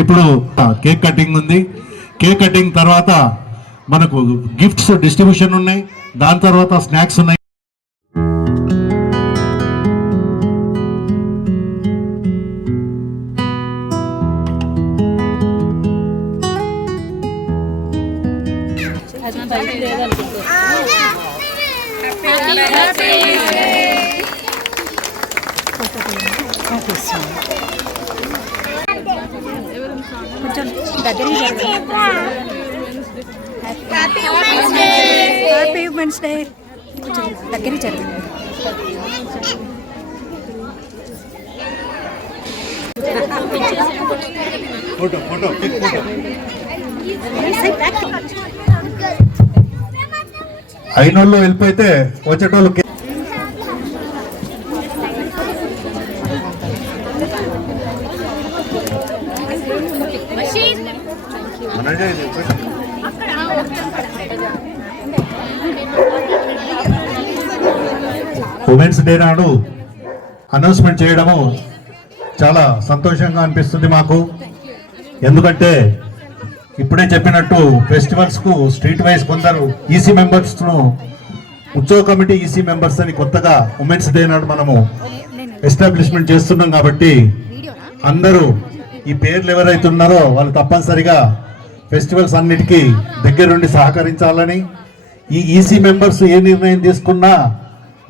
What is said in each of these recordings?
ఇప్పుడు cake cutting ఉంది. Cake cutting తర్వాత మనకు గిఫ్ట్స్ డిస్ట్రిబ్యూషన్ ఉన్నాయి. దాని తర్వాత స్నాక్స్ ఉన్నాయి. హ్యాపీ ఉమెన్స్ డే దగ్గర జరిగింది. అయినోళ్ళు వెళ్ళిపోతే వచ్చేటోళ్ళు ఉమెన్స్ డే నాడు అనౌన్స్మెంట్ చేయడము చాలా సంతోషంగా అనిపిస్తుంది మాకు. ఎందుకంటే ఇప్పుడే చెప్పినట్టు ఫెస్టివల్స్ కు స్ట్రీట్ వైజ్ కొందరు ఈసీ మెంబర్స్ ను ఉత్సవ కమిటీ ఈసీ మెంబర్స్ అని కొత్తగా ఉమెన్స్ డే నాడు మనము ఎస్టాబ్లిష్మెంట్ చేస్తున్నాం. కాబట్టి అందరూ ఈ పేర్లు ఎవరైతే ఉన్నారో వాళ్ళు తప్పనిసరిగా ఫెస్టివల్స్ అన్నిటికీ దగ్గరుండి సహకరించాలని, ఈ ఈసీ మెంబర్స్ ఏ నిర్ణయం తీసుకున్నా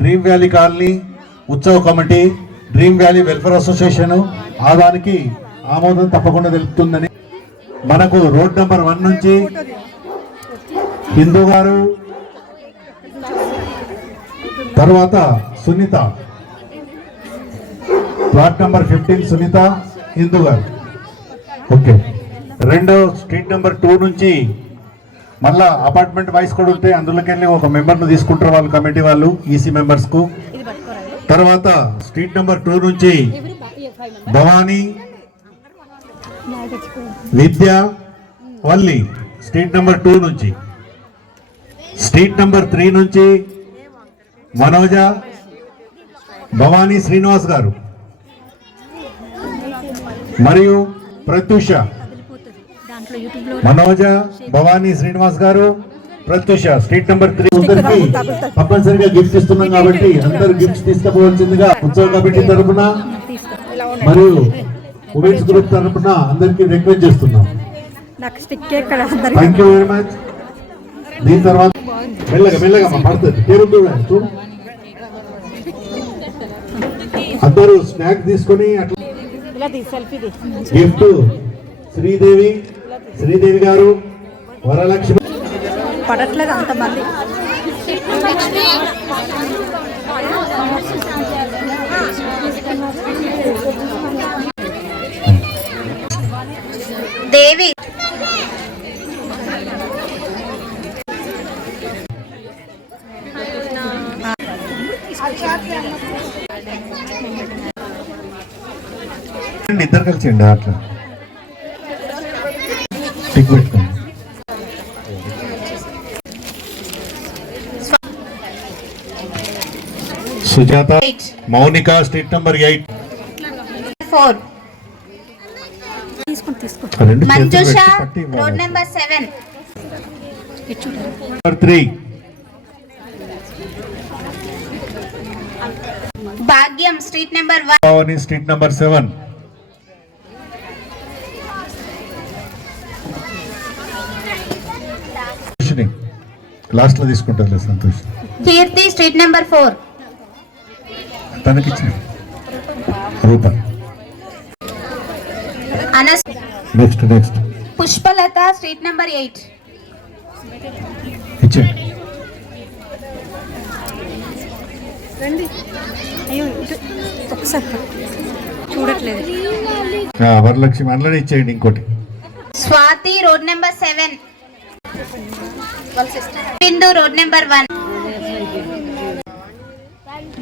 డ్రీమ్ వ్యాలీ కాలనీ ఉత్సవ committee, dream valley welfare association ఆదానికి ఆమోదం తప్పకుండా తెలుపుతుందని. మనకు రోడ్ నెంబర్ 1 నుంచి హిందూ గారు, తర్వాత సునీత, ప్లాట్ నెంబర్ 15 సునీత హిందూ గారు. ఓకే, రెండో స్ట్రీట్ నెంబర్ 2 నుంచి మళ్ళా అపార్ట్మెంట్ వైస్ కూడా ఉంటే అందులోకి వెళ్ళి ఒక మెంబర్ను తీసుకుంటారు వాళ్ళు, కమిటీ వాళ్ళు ఈసీ మెంబర్స్ కు. తర్వాత స్ట్రీట్ నెంబర్ 2 నుంచి భవానీ, విద్య, వల్లి స్ట్రీట్ నెంబర్ 2 నుంచి. స్ట్రీట్ నెంబర్ 3 నుంచి మనోజ, భవానీ శ్రీనివాస్ గారు మరియు ప్రత్యూష. మనోజ, భవానీ శ్రీనివాస్ గారు, ప్రత్యూష స్ట్రీట్ నెంబర్ 3 అందరికి తప్పనిసరిగా గిఫ్ట్స్ ఇస్తున్నాం. కాబట్టి అందరూ గిఫ్ట్స్ తీసుకోవాల్సిందిగా ఉత్సవ కమిటీ తరఫున మరియు ఉమెన్స్ గ్రూప్ తరఫున అందరికి రిక్వెస్ట్ చేస్తున్నాం. Thank you very much. దీని తర్వాత మెల్లగా మెల్లగా పడుతుంది పేరుంది చూడు. అందరూ స్నాక్ తీసుకొని అట్లా గిఫ్ట్ శ్రీదేవి గారు, వరలక్ష్మి పడట్లేదు అంతమంది. దేవి ఇద్దరు కలిసిండి అట్లా టిక్ పెట్టుకోండి. Sujata, Mounika street number 8. 4 Manjusha road number 7. 3 Bhagyam street number 1. Bhavani street number 7. Last లో తీసుకుంటారు సంతోష్. Keerthi street number 4. తనకిచ్చిన Rupa. Anas next Pushpalatha street number 8. ఇచ్చే చూడట్లేదు. వరలక్ష్మి అందులోనే ఇచ్చేయండి. ఇంకోటి Swathi road number 7. Bindu road number 1.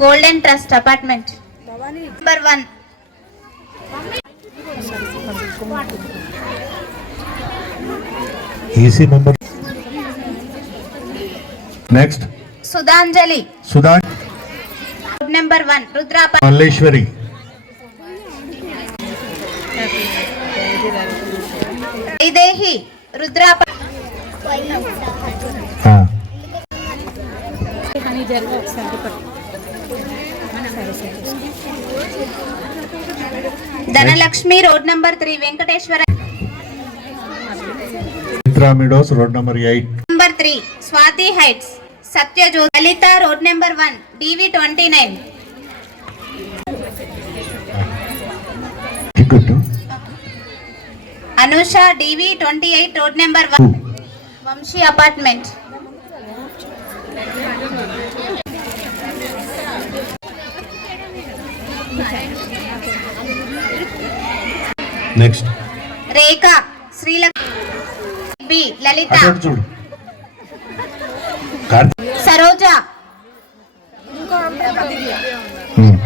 Golden trust apartment number 1. EC number. Next Sudhanjali number 1 రుద్రాప. మల్లేశ్వరి. వైదేహి రుద్రాప ఆ, Dhanalakshmi road number 3 Venkateswara Chitra meadows road number 8. Number 3 Swathi heights Satyajyothi Lalitha road number 1 DV 29 ticket Anusha DV 28 road number 1 Vamsi apartment next Rekha Srilakshmi B Lalitha అటు చూడు కార్తీక్. సరోజ ఉమ్.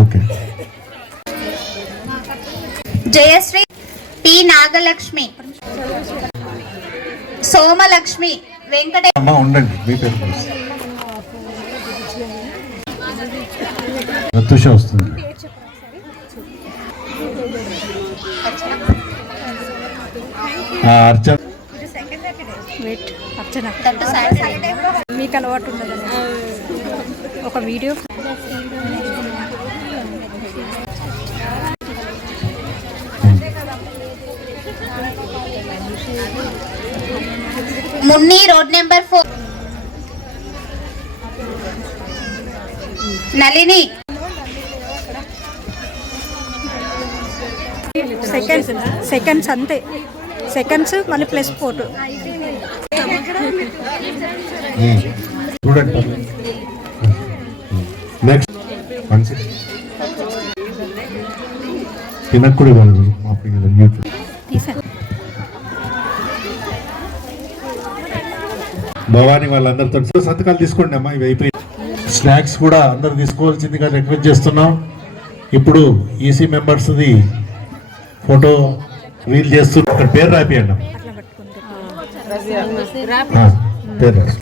ఓకే జయశ్రీ పి నాగలక్ష్మి సోమలక్ష్మి వెంకటే అమ్మ ఉండండి మీ పేరు తెలుసు. రతుష వస్తుంది. అర్చన వెయిట్ అర్చన దట్టు సాయి మీకు అలవాటు ఉండదు ఒక video Munni road number 4 Nalini seconds అంతే సెకండ్స్ మళ్ళీ ప్లస్ 4 చూడండి నెక్స్ట్ 16 తినక్కుడి వాళ్ళు మా పిల్లలు యూట్యూబ్ తీసాను భవానీ వాళ్ళందరితో సంతకాలు తీసుకోండి అమ్మా. ఇవి అయిపోయి స్నాక్స్ కూడా అందరు తీసుకోవాల్సిందిగా రిక్వెస్ట్ చేస్తున్నాం. ఇప్పుడు ఈసీ మెంబర్స్ది ఫోటో రీల్ చేస్తూ అక్కడ పేరు రాపియండి. అట్లా పట్టుకుంటే పేరు రాసి